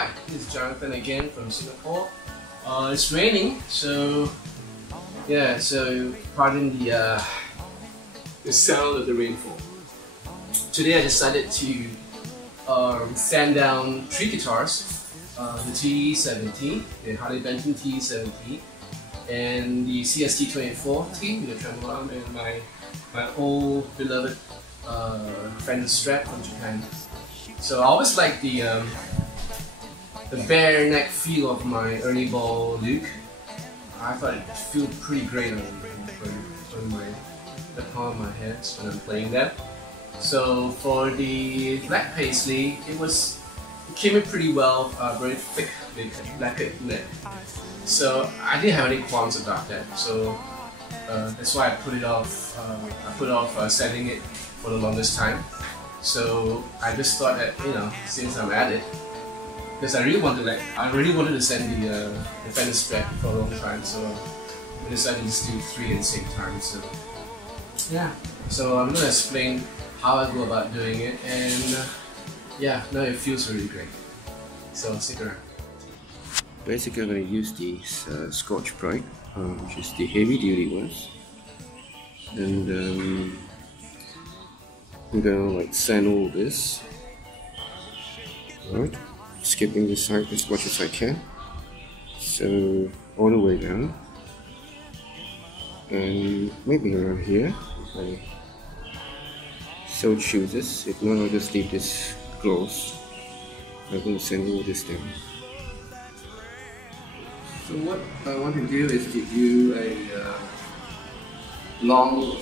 Hi, this is Jonathan again from Singapore. It's raining, so yeah, so pardon the sound of the rainfall. Today I decided to sand down three guitars, the T70, the Harley Benton T70, and the CST24T with the tremolo, and my old beloved Fender Strat from Japan. So I always like the bare neck feel of my early ball Luke. I thought it felt pretty great on the palm of my hands when I'm playing that. So for the black Paisley, it came in pretty well, very thick with lacquered neck. So I didn't have any qualms about that. So that's why I put it off. I put off sanding it for the longest time. So I just thought that, you know, since I'm at it, because I really wanted to send the Fender Strat for a long time, so I decided to just do three at the same time. So yeah, so I'm gonna explain how I go about doing it, and yeah, now it feels really great. So stick around. Basically, I'm going to use these Scotch-Brite, which is the heavy-duty ones, and I'm going to like sand all this. Alright, skipping this side as much as I can, so all the way down, and maybe around here if I so chooses. If not, I'll just leave this closed. I'm going to sand all this down. So what I want to do is give you a along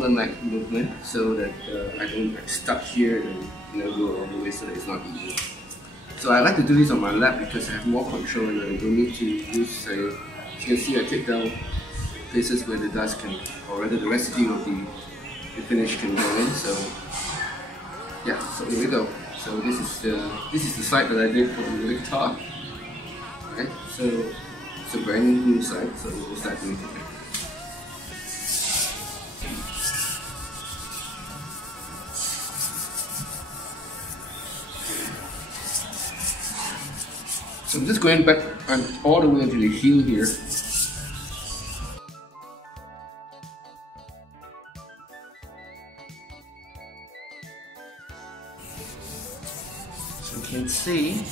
the neck movement, so that I don't like stuck here and go all the way, so that it's not easy. So I like to do this on my lap because I have more control and I don't need to use as you can see, I take down places where the dust can, or rather the residue of the finish can go in. So yeah, so here we go. So this is the side that I did for the guitar. Okay, so it's a brand new side, so we'll start doing it. So I'm just going back and all the way into the heel here. So you can see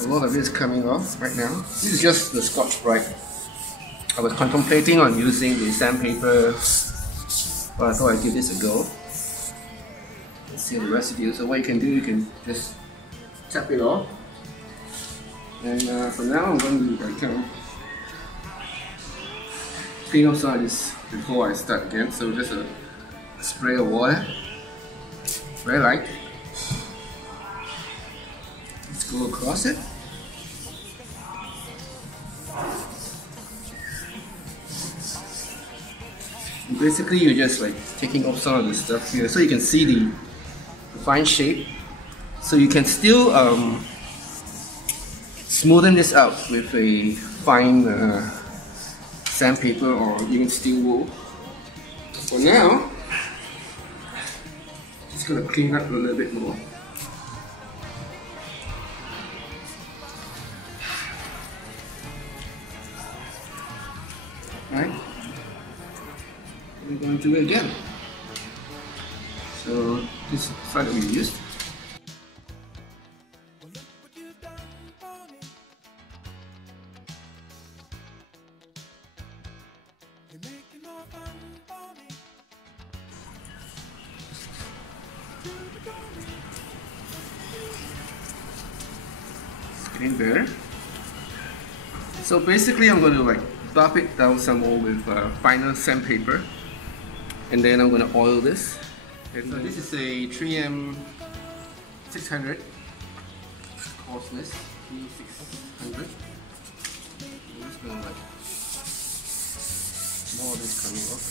a lot of it is coming off right now. This is just the Scotch-Brite. I was contemplating on using the sandpaper, but I thought I'd give this a go. Let's see the residue. So what you can do, you can just tap it off. And for now, I'm going to kind of clean off some of this before I start again. So just a spray of water, very light. Let's go across it. And basically, you're just like taking off some of the stuff here, so you can see the fine shape. So you can still smoothen this out with a fine sandpaper or even steel wool. For now, just gonna clean up a little bit more. Right? We're going to do it again. So this is the side that we used. It's getting better. So basically, I'm going to like buff it down some more with finer sandpaper, and then I'm going to oil this. And so this is a 3M 600 coarseness, 600. I'm just going to like more of this coming off.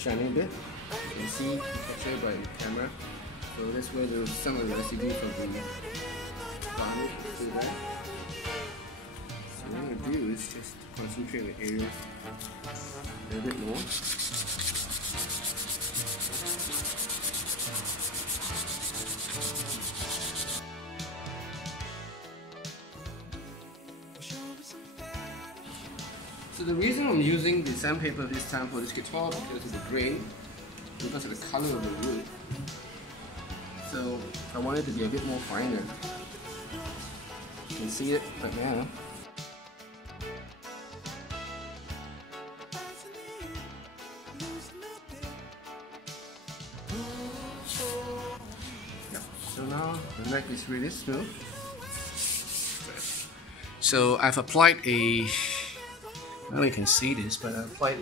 shining a bit. You can see captured by the camera. So that's where some of the residue from the varnish is still there. So what I'm going to do is just concentrate on the area a little bit more. So the reason I'm using the sandpaper this time for this guitar because of the grain, because of the color of the wood. So I want it to be a bit more finer. You can see it right now. Yeah. So now the neck is really smooth. So I've applied a, I don't know if you can see this, but I applied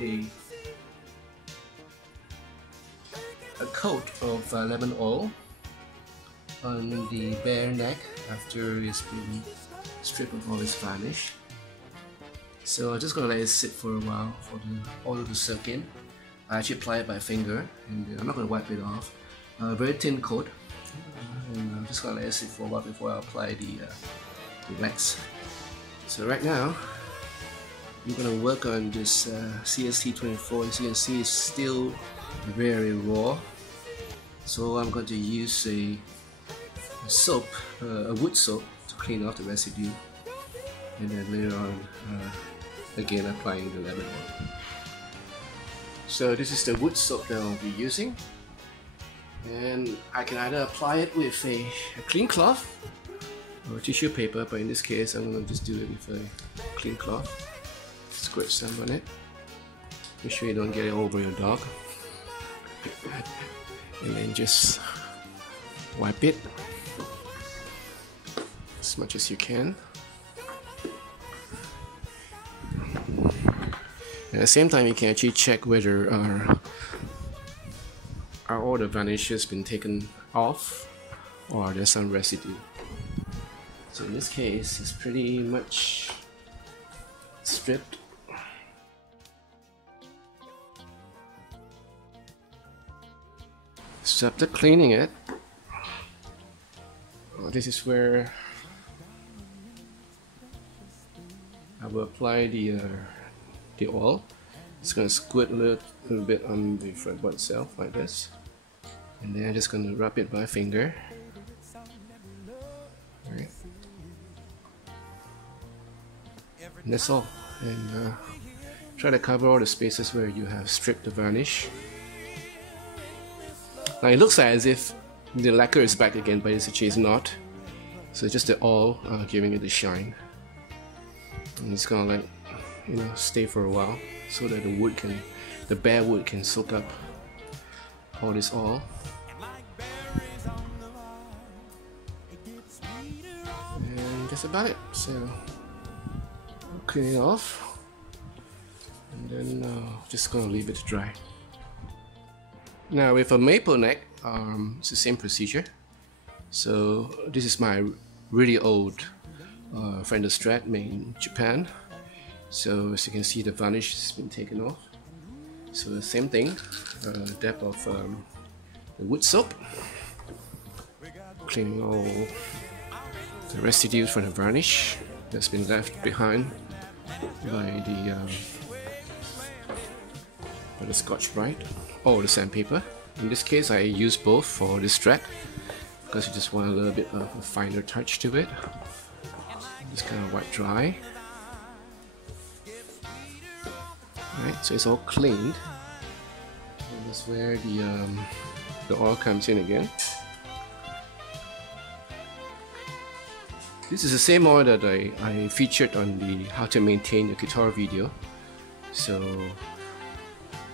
a coat of lemon oil on the bare neck after it's been stripped of all its varnish. So I'm just gonna let it sit for a while for the oil to soak in. I actually apply it by finger, and I'm not gonna wipe it off. Very thin coat, and I'm just gonna let it sit for a while before I apply the wax. So right now, I'm going to work on this CST24. As you can see, it's still very raw. So I'm going to use a soap, a wood soap, to clean off the residue. And then later on, again applying the lemon oil. So this is the wood soap that I'll be using. And I can either apply it with a clean cloth or tissue paper, but in this case I'm going to just do it with a clean cloth. Squirt some on it. Make sure you don't get it over your dog. And then just wipe it as much as you can. At the same time, you can actually check whether all the varnish has been taken off or there's some residue. So in this case, it's pretty much stripped. So after cleaning it, this is where I will apply the oil. It's going to squirt a little bit on the fretboard itself like this, and then I'm just going to rub it by finger. Right. And that's all. And try to cover all the spaces where you have stripped the varnish. Now it looks like as if the lacquer is back again, but it's actually not. So it's just the oil giving it the shine. And it's gonna, like, you know, stay for a while so that the bare wood can soak up all this oil. And that's about it. So I'll clean it off, and then just gonna leave it to dry. Now with a maple neck, it's the same procedure. So this is my really old Fender Strat made in Japan. So as you can see, the varnish has been taken off. So the same thing, dab of the wood soap, cleaning all the residues from the varnish that's been left behind by the Scotch-Brite or the sandpaper. In this case, I use both for this Strat because you just want a little bit of a finer touch to it. Just kind of wipe dry. Alright, so it's all cleaned. And that's where the oil comes in again. This is the same oil that I featured on the how to maintain your guitar video. So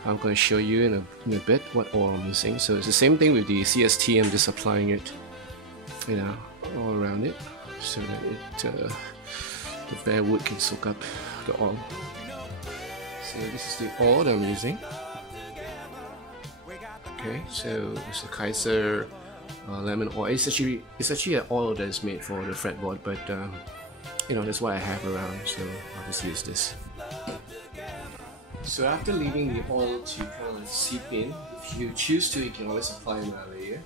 I'm going to show you in a bit what oil I'm using. So it's the same thing with the CST. I'm just applying it, you know, all around it so that the bare wood can soak up the oil. So this is the oil that I'm using. Okay, so it's a Kaiser lemon oil. It's actually an oil that is made for the fretboard, but you know, that's what I have around, so I'll just use this. So after leaving the oil to kind of seep in, if you choose to, you can always apply another layer.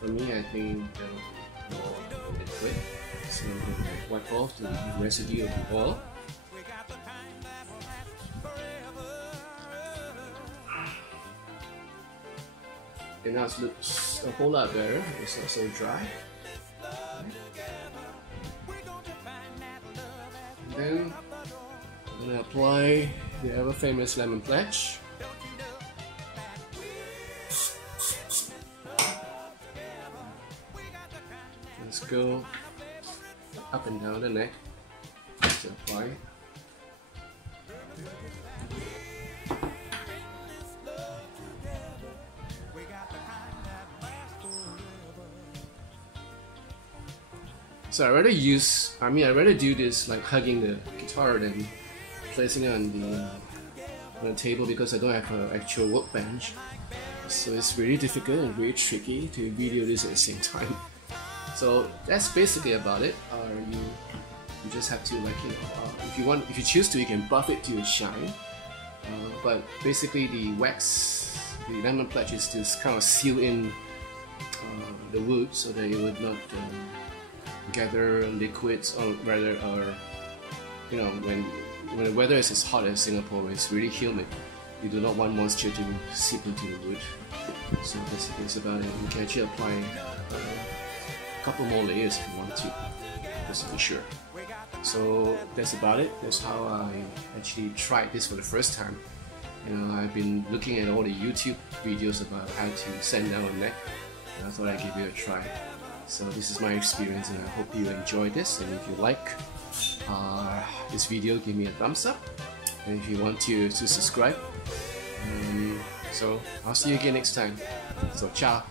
For me, I think that'll be more liquid. So I'm going to wipe off the residue of the oil. And now it looks a whole lot better. It's not so dry. And then I'm going to apply the ever famous lemon pledge. Let's go up and down the neck to apply. So I'd rather do this like hugging the guitar than placing it on the table, because I don't have an actual workbench. So it's really difficult and really tricky to video this at the same time. So that's basically about it. You just have to, like, if you choose to, you can buff it to a shine. But basically the wax, the lemon pledge is to kind of seal in the wood so that it would not gather liquids, or rather, when the weather is as hot as Singapore, it's really humid. You do not want moisture to seep into the wood. So basically that's about it. You can actually apply a couple more layers if you want to, just to be sure. So that's about it. That's how I actually tried this for the first time. I've been looking at all the YouTube videos about how to sand down a neck, and I thought I'd give it a try. So this is my experience, and I hope you enjoyed this. And if you like this video, give me a thumbs up. And if you want to subscribe. So I'll see you again next time. So ciao.